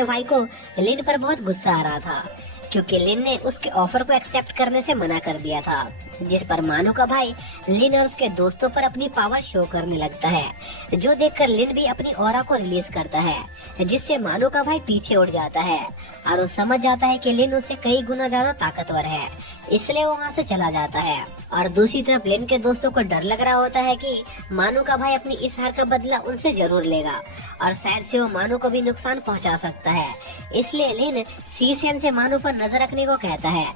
के भाई को लिन पर बहुत गुस्सा आ रहा था, क्योंकि लिन ने उसके ऑफर को एक्सेप्ट करने से मना कर दिया था। जिस पर मानो का भाई लिन और उसके दोस्तों पर अपनी पावर शो करने लगता है, जो देखकर लिन भी अपनी ऑरा को रिलीज करता है, जिससे मानो का भाई पीछे उड़ जाता है और वो समझ जाता है कि लिन उससे कई गुना ज्यादा ताकतवर है, इसलिए वो वहाँ से चला जाता है। और दूसरी तरफ लिन के दोस्तों को डर लग रहा होता है कि मानो का भाई अपनी इस हार का बदला उनसे जरूर लेगा और शायद से वो मानो को भी नुकसान पहुंचा सकता है। इसलिए लिन सीसेन से मानो पर नजर रखने को कहता है,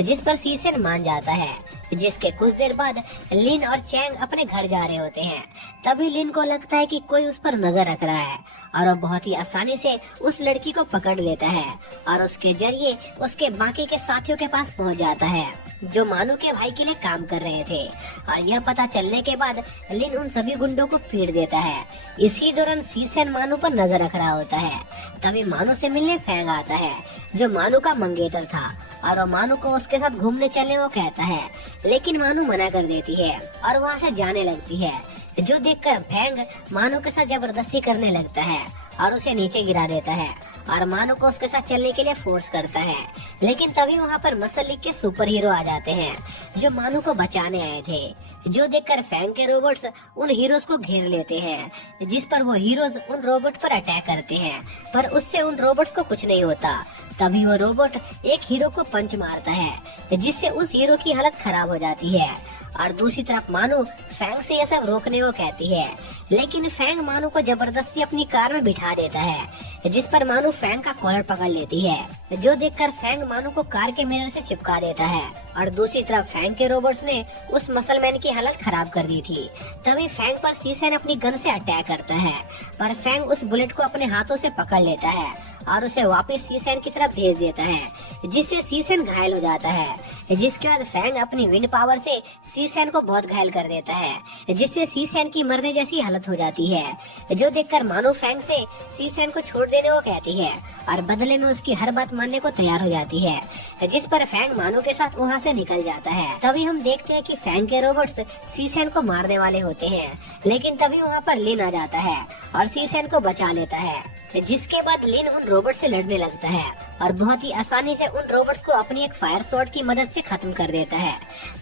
जिस पर सीसेन मान जाता है। जिसके कुछ देर बाद लिन और चैंग अपने घर जा रहे होते हैं। तभी लिन को लगता है कि कोई उस पर नजर रख रहा है और वो बहुत ही आसानी से उस लड़की को पकड़ लेता है और उसके जरिए उसके बाकी के साथियों के पास पहुंच जाता है, जो मानो के भाई के लिए काम कर रहे थे। और यह पता चलने के बाद लिन उन सभी गुंडों को पीट देता है। इसी दौरान सीसेन मानो पर नजर रख रहा होता है। तभी मानो से मिलने फैंग आता है, जो मानो का मंगेतर था, और वो मानो को उसके साथ घूमने चलने को कहता है, लेकिन मानो मना कर देती है और वहाँ से जाने लगती है। जो देखकर फैंग मानो के साथ जबरदस्ती करने लगता है और उसे नीचे गिरा देता है और मानो को उसके साथ चलने के लिए फोर्स करता है। लेकिन तभी वहाँ पर मसल लीग के सुपर हीरो आ जाते हैं, जो मानो को बचाने आए थे। जो देखकर फैंग के रोबोट्स उन हीरोज को घेर लेते हैं, जिस पर वो हीरोज उन रोबोट पर अटैक करते हैं, पर उससे उन रोबोट्स को कुछ नहीं होता। तभी वो रोबोट एक हीरो को पंच मारता है, जिससे उस हीरो की हालत खराब हो जाती है। और दूसरी तरफ मानो फैंग से यह सब रोकने को कहती है, लेकिन फैंग मानो को जबरदस्ती अपनी कार में बिठा देता है, जिस पर मानो फैंग का कॉलर पकड़ लेती है। जो देखकर फैंग मानो को कार के मिरर से चिपका देता है और दूसरी तरफ फैंग के रोबोट्स ने उस मसलमैन की हालत खराब कर दी थी। तभी फैंग पर सीसेन अपनी गन से अटैक करता है, पर फैंग उस बुलेट को अपने हाथों से पकड़ लेता है और उसे वापस सीसेन की तरफ भेज देता है, जिससे सीसेन घायल हो जाता है। जिसके बाद फैंग अपनी विंड पावर से सीसेन को बहुत घायल कर देता है, जिससे सीसेन की मरने जैसी हालत हो जाती है। जो देखकर मानो फैंग से सीसेन को छोड़ देने को कहती है और बदले में उसकी हर बात मानने को तैयार हो जाती है, जिस पर फैंग मानो के साथ वहाँ से निकल जाता है। तभी हम देखते हैं कि फैंग के रोबोट्स सीसेन को मारने वाले होते हैं, लेकिन तभी वहाँ पर लिन आ जाता है और सीसेन को बचा लेता है। जिसके बाद लिन उन रोबोट से लड़ने लगता है और बहुत ही आसानी से उन रोबोट्स को अपनी एक फायर शॉट की मदद से खत्म कर देता है।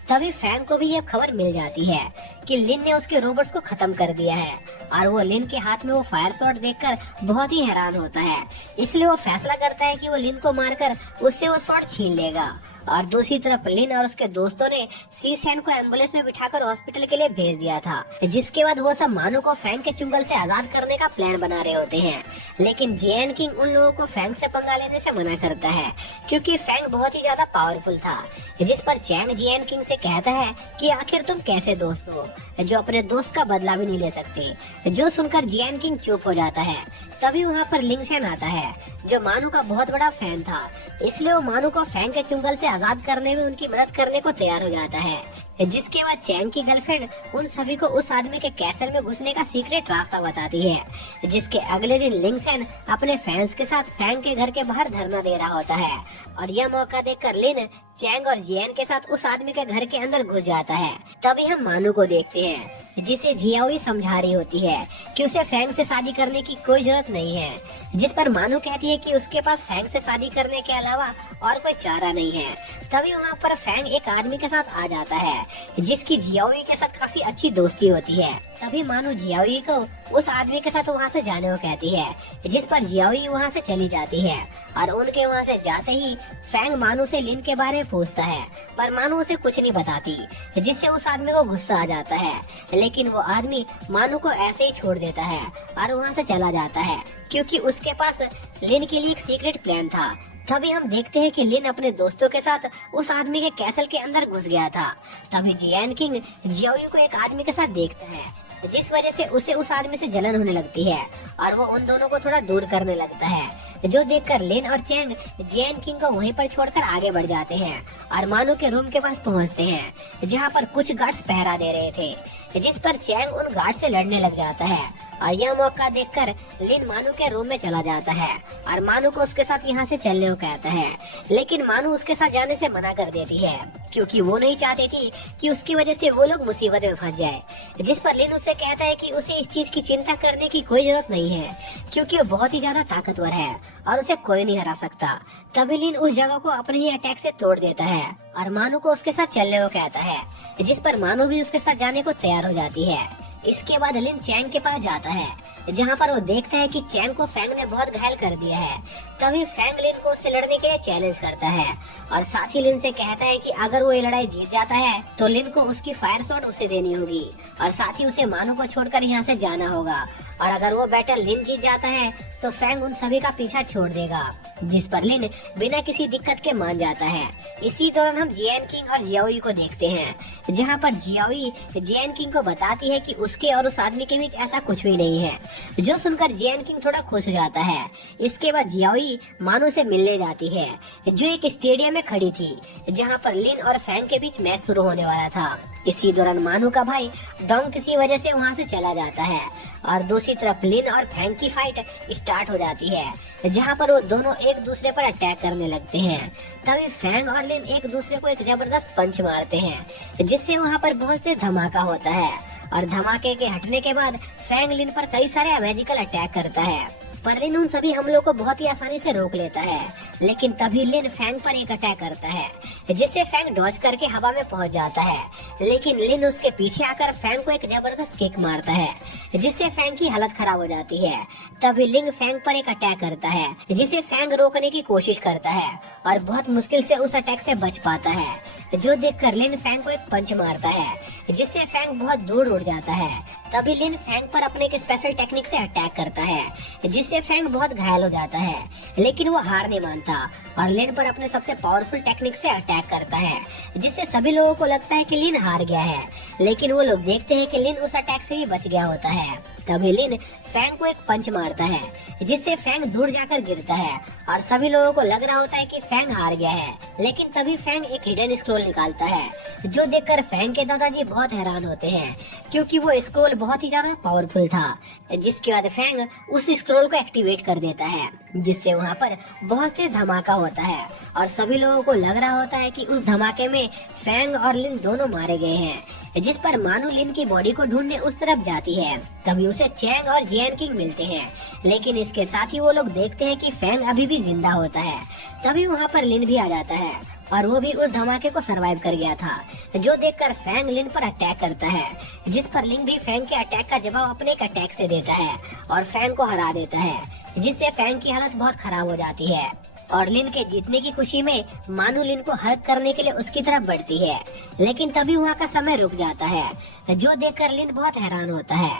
तभी फैंग को भी यह खबर मिल जाती है कि लिन ने उसके रोबोट्स को खत्म कर दिया है और वो लिन के हाथ में वो फायर शॉट देखकर बहुत ही हैरान होता है। इसलिए वो फैसला करता है कि वो लिन को मारकर उससे वो शॉट छीन लेगा। और दूसरी तरफ लिन और उसके दोस्तों ने सीसेन को एम्बुलेंस में बिठाकर हॉस्पिटल के लिए भेज दिया था। जिसके बाद वो सब मानो को फैंग के चुंगल से आजाद करने का प्लान बना रहे होते हैं, लेकिन जियान किंग उन लोगों को फैंग से पंगा लेने से मना करता है, क्योंकि फैंग बहुत ही ज्यादा पावरफुल था। जिस पर चैंग जियान किंग से कहता है कि आखिर तुम कैसे दोस्त हो जो अपने दोस्त का बदला भी नहीं ले सकते। जो सुनकर जियान किंग चुप हो जाता है। तभी वहाँ पर लिंगशन आता है, जो मानो का बहुत बड़ा फैन था, इसलिए वो मानो को फैंग के चुंगल से आजाद करने में उनकी मदद करने को तैयार हो जाता है। जिसके बाद चैंग की गर्लफ्रेंड उन सभी को उस आदमी के कैसल में घुसने का सीक्रेट रास्ता बताती है। जिसके अगले दिन लिंगशन अपने फैंस के साथ फैंग के घर के बाहर धरना दे रहा होता है और यह मौका देखकर लिन चैंग और जियान के साथ उस आदमी के घर के अंदर घुस जाता है। तभी हम मानो को देखते हैं, जिसे जियाओई समझा रही होती है कि उसे फैंग से शादी करने की कोई जरूरत नहीं है, जिस पर मानो कहती है कि उसके पास फैंग से शादी करने के अलावा और कोई चारा नहीं है। तभी वहाँ पर फैंग एक आदमी के साथ आ जाता है, जिसकी जियाओई के साथ काफी अच्छी दोस्ती होती है। तभी मानो जियाओई को उस आदमी के साथ वहाँ से जाने को कहती है, जिस पर जियाओई वहाँ से चली जाती है और उनके वहाँ से जाते ही फैंग मानो से लिन के बारे में पूछता है, पर मानो उसे कुछ नहीं बताती, जिससे उस आदमी को गुस्सा आ जाता है। लेकिन वो आदमी मानो को ऐसे ही छोड़ देता है और वहाँ से चला जाता है, क्योंकि उसके पास लिन के लिए एक सीक्रेट प्लान था। तभी हम देखते हैं कि लिन अपने दोस्तों के साथ उस आदमी के कैसल के अंदर घुस गया था। तभी जियान किंग जियाओई को एक आदमी के साथ देखता है, जिस वजह से उसे उस आदमी से जलन होने लगती है और वो उन दोनों को थोड़ा दूर करने लगता है। जो देखकर लिन और चैंग जियान किंग को वहीं पर छोड़कर आगे बढ़ जाते हैं और मानो के रूम के पास पहुंचते हैं, जहां पर कुछ गार्ड्स पहरा दे रहे थे। जिस पर चैंग उन गार्ड से लड़ने लग जाता है और यह मौका देखकर लिन मानो के रूम में चला जाता है और मानो को उसके साथ यहाँ से चलने को कहता है, लेकिन मानो उसके साथ जाने से मना कर देती है। क्योंकि वो नहीं चाहती थी कि उसकी वजह से वो लोग मुसीबत में फंस जाए। जिस पर लिन उसे कहता है कि उसे इस चीज की चिंता करने की कोई जरूरत नहीं है, क्योंकि वो बहुत ही ज्यादा ताकतवर है और उसे कोई नहीं हरा सकता। तभी लिन उस जगह को अपने ही अटैक से तोड़ देता है और मानू को उसके साथ चलने को कहता है, जिस पर मानू भी उसके साथ जाने को तैयार हो जाती है। इसके बाद लिन चैंग के पास जाता है, जहाँ पर वो देखता है कि चैंग को फैंग ने बहुत घायल कर दिया है। तभी फैंग लिन को उससे लड़ने के लिए चैलेंज करता है और साथ ही लिन से कहता है कि अगर वो ये लड़ाई जीत जाता है तो लिन को उसकी फायर शॉट उसे देनी होगी और साथ ही उसे मानू को छोड़कर यहाँ से जाना होगा, और अगर वो बैटल लिन जीत जाता है तो फैंग उन सभी का पीछा छोड़ देगा। जिस पर लिन बिना किसी दिक्कत के मान जाता है। इसी दौरान हम जियान किंग और जियाओई को देखते हैं, जहाँ पर जियाओई जियान किंग को बताती है कि उसके और उस आदमी के बीच ऐसा कुछ भी नहीं है, जो सुनकर जियान किंग थोड़ा खुश हो जाता है। इसके बाद जियाओई मानू से मिलने जाती है, जो एक स्टेडियम में खड़ी थी, जहाँ पर लिन और फैंग के बीच मैच शुरू होने वाला था। इसी दौरान मानू का भाई डोंग किसी वजह से वहाँ से चला जाता है और दूसरी तरफ लिन और फैंग की फाइट स्टार्ट हो जाती है, जहाँ पर वो दोनों एक दूसरे पर अटैक करने लगते हैं। तभी फैंग और लिन एक दूसरे को एक जबरदस्त पंच मारते हैं, जिससे वहाँ पर बहुत से धमाका होता है और धमाके के हटने के बाद फैंग लिन पर कई सारे मैजिकल अटैक करता है, पर लिन उन सभी हमलों को बहुत ही आसानी से रोक लेता है। लेकिन तभी लिन फैंग पर एक अटैक करता है, जिससे फैंग डॉज करके हवा में पहुंच जाता है, लेकिन लिन उसके पीछे आकर फैंग को एक जबरदस्त किक मारता है, जिससे फैंग की हालत खराब हो जाती है। तभी लिन फैंग पर एक अटैक करता है, जिसे फैंग रोकने की कोशिश करता है और बहुत मुश्किल से उस अटैक से बच पाता है, जो देखकर लिन फैंग को एक पंच मारता है, जिससे फैंग बहुत दूर उड़ जाता है। तभी लिन फैंग पर अपने एक स्पेशल टेक्निक से अटैक करता है, जिससे फैंग बहुत घायल हो जाता है, लेकिन वो हार नहीं मानता और लिन पर अपने सबसे पावरफुल टेक्निक से अटैक करता है, जिससे सभी लोगों को लगता है कि लिन हार गया है, लेकिन वो लोग देखते हैं कि लिन उस अटैक से ही बच गया होता है। तभी लिन फैंग को एक पंच मारता है, जिससे फैंग दूर जाकर गिरता है और सभी लोगों को लग रहा होता है कि फैंग हार गया है। लेकिन तभी फैंग एक हिडन स्क्रोल निकालता है, जो देखकर फैंग के दादाजी बहुत हैरान होते हैं, क्योंकि वो स्क्रोल बहुत ही ज्यादा पावरफुल था। जिसके बाद फैंग उस स्क्रोल को एक्टिवेट कर देता है, जिससे वहाँ पर बहुत से धमाका होता है और सभी लोगों को लग रहा होता है कि उस धमाके में फैंग और लिन दोनों मारे गए हैं। जिस पर मानू लिन की बॉडी को ढूंढने उस तरफ जाती है। तभी उसे चैंग और जियान किंग मिलते हैं, लेकिन इसके साथ ही वो लोग देखते हैं कि फैंग अभी भी जिंदा होता है। तभी वहाँ पर लिन भी आ जाता है और वो भी उस धमाके को सरवाइव कर गया था, जो देखकर फैंग लिन पर अटैक करता है, जिस पर लिन भी फैंग के अटैक का जवाब अपने एक अटैक से देता है और फैंग को हरा देता है, जिससे फैंग की हालत बहुत खराब हो जाती है। और लिन के जीतने की खुशी में मानू लिन को हग करने के लिए उसकी तरफ बढ़ती है, लेकिन तभी वहाँ का समय रुक जाता है, जो देखकर लिन बहुत हैरान होता है।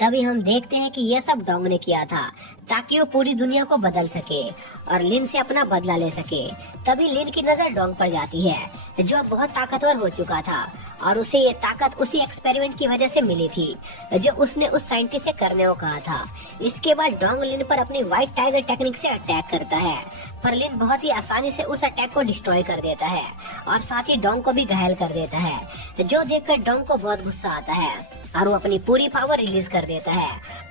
तभी हम देखते हैं कि यह सब डोंग ने किया था, ताकि वो पूरी दुनिया को बदल सके और लिन से अपना बदला ले सके। तभी लिन की नजर डोंग पर जाती है, जो अब बहुत ताकतवर हो चुका था और उसे ये ताकत उसी एक्सपेरिमेंट की वजह से मिली थी, जो उसने उस साइंटिस्ट से करने को कहा था। इसके बाद डोंग लिन पर अपनी व्हाइट टाइगर टेक्निक से अटैक करता है, पर लिन बहुत ही आसानी से उस अटैक को डिस्ट्रॉय कर देता है और साथ ही डोंग को भी घायल कर देता है, जो देखकर डोंग को बहुत गुस्सा आता है और वो अपनी पूरी पावर रिलीज कर देता है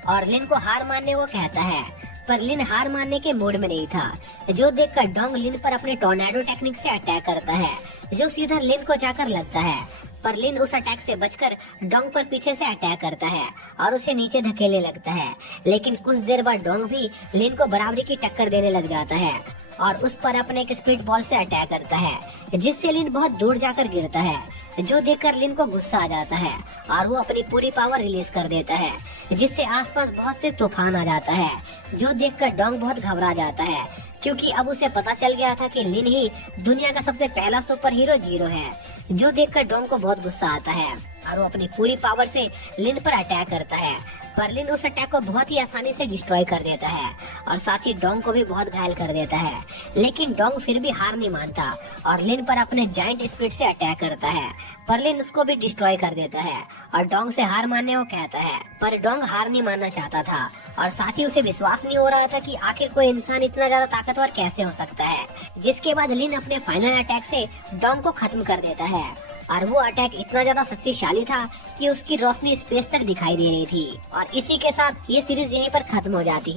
और लिन को हार मानने को कहता है। पर लिन हार मानने के मूड में नहीं था, जो देखकर डोंग लिन पर अपने टोर्नेडो टेक्निक से अटैक करता है, जो सीधा लिन को जाकर लगता है। पर लिन उस अटैक से बचकर डोंग पर पीछे से अटैक करता है और उसे नीचे धकेलने लगता है, लेकिन कुछ देर बाद डोंग भी लिन को बराबरी की टक्कर देने लग जाता है और उस पर अपने एक स्पीड बॉल से अटैक करता है, जिससे लिन बहुत दूर जाकर गिरता है, जो देखकर लिन को गुस्सा आ जाता है और वो अपनी पूरी पावर रिलीज कर देता है, जिससे आसपास बहुत से तूफान आ जाता है, जो देखकर डोंग बहुत घबरा जाता है, क्योंकि अब उसे पता चल गया था कि लिन ही दुनिया का सबसे पहला सुपर हीरो जीरो है, जो देखकर डोंग को बहुत गुस्सा आता है और वो अपनी पूरी पावर से लिन पर अटैक करता है। पर लिन उस अटैक को बहुत ही आसानी से डिस्ट्रॉय कर देता है और साथ ही डोंग को भी बहुत घायल कर देता है, लेकिन डोंग फिर भी हार नहीं मानता और लिन पर अपने जायंट स्पीड से अटैक करता है। पर लिन उसको भी डिस्ट्रॉय कर देता है और डोंग से हार मानने को कहता है, पर डोंग हार नहीं मानना चाहता था और साथ ही उसे विश्वास नहीं हो रहा था कि आखिर कोई इंसान इतना ज्यादा ताकतवर कैसे हो सकता है। जिसके बाद लिन अपने फाइनल अटैक से डोंग को खत्म कर देता है और वो अटैक इतना ज्यादा शक्तिशाली था कि उसकी रोशनी स्पेस तक दिखाई दे रही थी। और इसी के साथ ये सीरीज यहीं पर खत्म हो जाती है।